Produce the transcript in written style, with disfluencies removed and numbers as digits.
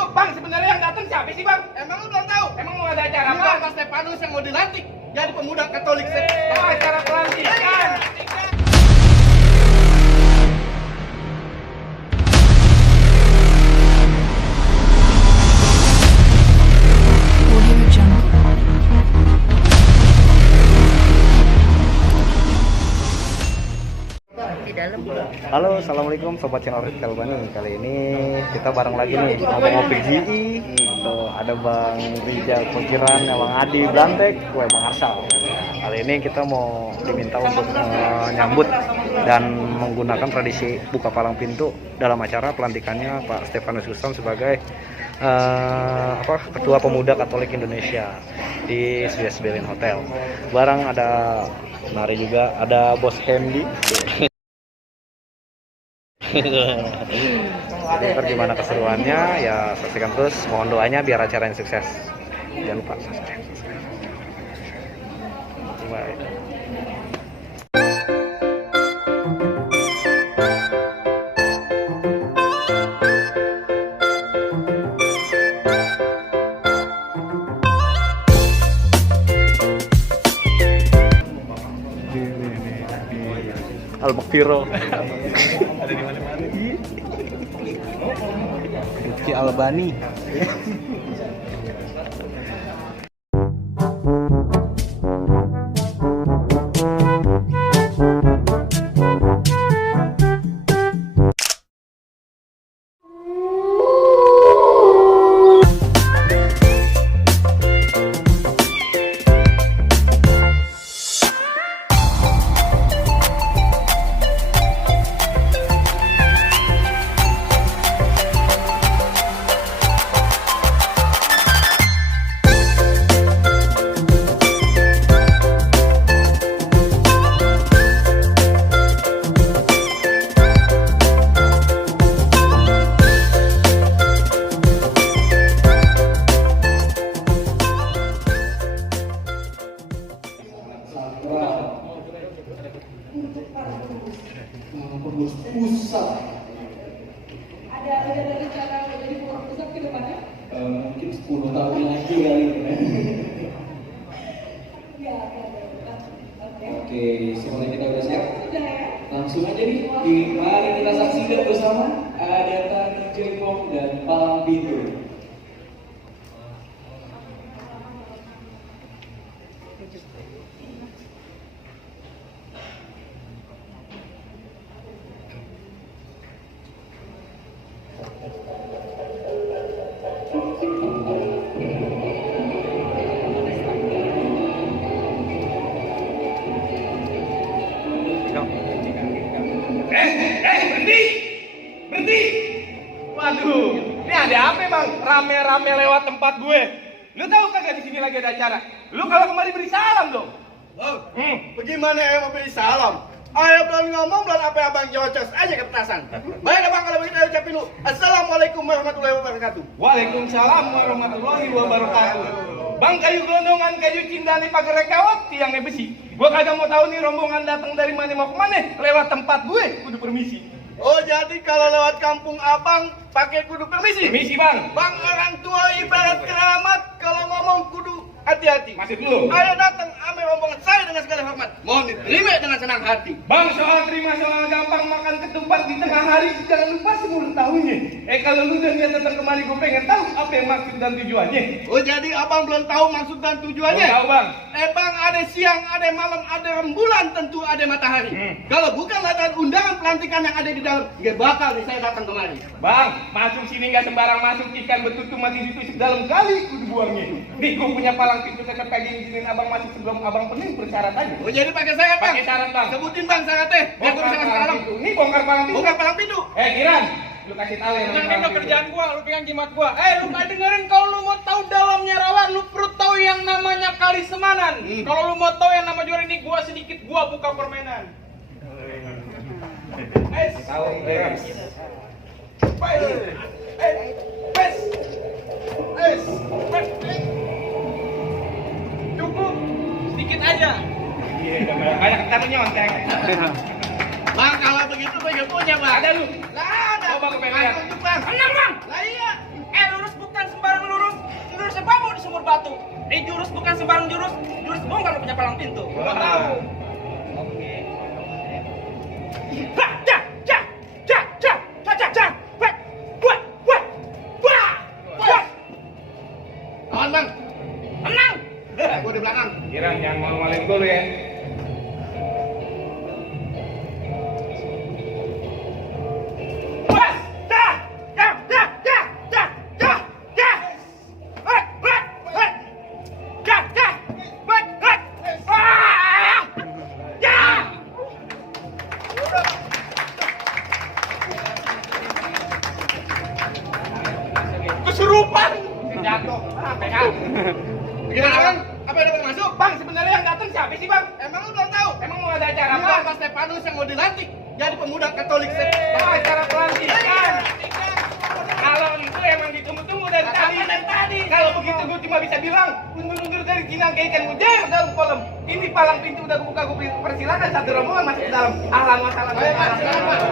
dulu. Bang, sebenarnya yang datang siapa sih, Bang? Emang lu belum tahu? Emang mau ada acara apa? Mas Stefanus yang mau dilantik jadi pemuda Katolik. Oh, acara pelantikan. Halo, assalamualaikum sobat channel Retail Bani. Kali ini kita bareng lagi nih ngopi GI. Tuh ada Bang Rijal Pokiran, Bang Adi Blantek, Bang Arsal. Kali ini kita mau diminta untuk menyambut dan menggunakan tradisi buka palang pintu dalam acara pelantikannya Pak Stefanus Guston sebagai Ketua Pemuda Katolik Indonesia di Swiss Berlin Hotel. Barang ada Nari juga, ada Bos Candy. Jadi ntar gimana keseruannya ya saksikan terus, mohon doanya biar acara yang sukses. Jangan lupa subscribe. Bye. Al-Makfiro ada di mana-mana. Rizky Albani. Ada rencana menjadi pengurus pusat ke depannya? Mungkin 10 tahun lagi kali ya. Ya. Oke, semuanya kita udah siap? Sudah ya? Langsung aja nih, mari kita saksikan bersama ada tari jempol dan palang pintu. Berhenti! Waduh, ini ada apa bang? Rame-rame lewat tempat gue. Lu tahu kagak di sini lagi ada acara? Lu kalau kemari beri salam dong. Bagaimana yang mau beri salam? Ayo belum ngomong, belum apa abang jocos aja ke petasan. Baik abang, kalau begitu ayo ucapin dulu. Assalamualaikum warahmatullahi wabarakatuh. Waalaikumsalam warahmatullahi wabarakatuh. Bang, kayu gelondongan, kayu cindani pagar rekawat, tiangnya besi. Gua kagak mau tahu nih rombongan datang dari mana mau kemana. Lewat tempat gue, kudu permisi. Oh, jadi kalau lewat kampung abang pakai kudu permisi? Permisi bang. Bang, orang tua ibarat keramat, kalau ngomong kudu hati-hati. Masih dulu. Ayo datang ame rombongan saya dengan segala hormat. Mohon diterima dengan senang hati. Bang, soal terima soal gampang, makan ketupat di tengah hari, jangan lupa 10 tahunnya. Kalau lu udah niat datang kemari, gue pengen tahu apa yang maksud dan tujuannya. Oh, jadi abang belum tahu maksud dan tujuannya? Belum tahu bang. Bang, ada siang, ada malam, ada rembulan, tentu ada matahari. Kalau bukan latar undangan pelantikan yang ada di dalam, gak bakal nih saya datang kemari. Bang, masuk sini nggak sembarang masuk, ikan betutu masih ditusuk dalam kali, kudu buangnya. Nih, gue punya palang pintu tetap kayak izinin abang masuk sebelum abang pening persyaratannya. Oh, jadi pakai syarat, Bang? Pakai syarat bang. Sebutin bang syaratnya. Biar gue bisa kasih salam. Ini bongkar palang pintu. Bongkar palang pintu. Kiran, lu kasih tahu yang Jangan ini kerjaan gua, lu pegang jimat gua. Lu nggak dengerin, kalau lu mau tahu dalamnya rawan, lu perlu tahu yang namanya kali semanan. Kalau lu mau tahu yang nama juara ini, gua sedikit gua buka permainan. Tahu, Cukup, sedikit aja. Iya, banyak taruhnya onteng. Bang, kalau begitu bagaimana punya, Bang? Ada lu. Lah, ada. Coba kepengen. Bang. Tenang bang. Lah iya. Lurus batu. Jurus bukan sembarang jurus. Jurus bongkar lu punya palang pintu. Gua tahu. Oke. Lawan bang. Menang. Gue di belakang. Girang jangan malu-maluin gue lu ya. Kesurupan. Jatuh. PH. Gimana bang? Apa yang dapat masuk? Bang, sebenarnya yang datang siapa sih, Bang? Emang lu belum tahu? Emang mau ada acara Ini apa? Bapak Stefanus yang mau dilantik jadi pemuda Katolik. Oh, acara pelantikan. Kalau itu emang ditunggu-tunggu dari tadi. Kalau begitu gue cuma bisa bilang, mundur-mundur dari Cinang ke ikan mujair dalam kolam. Ini palang pintu udah buka, gue persilakan satu rombongan masuk ke dalam. Ahlan wa sahlan. Ayo, Mas, silakan, Mas.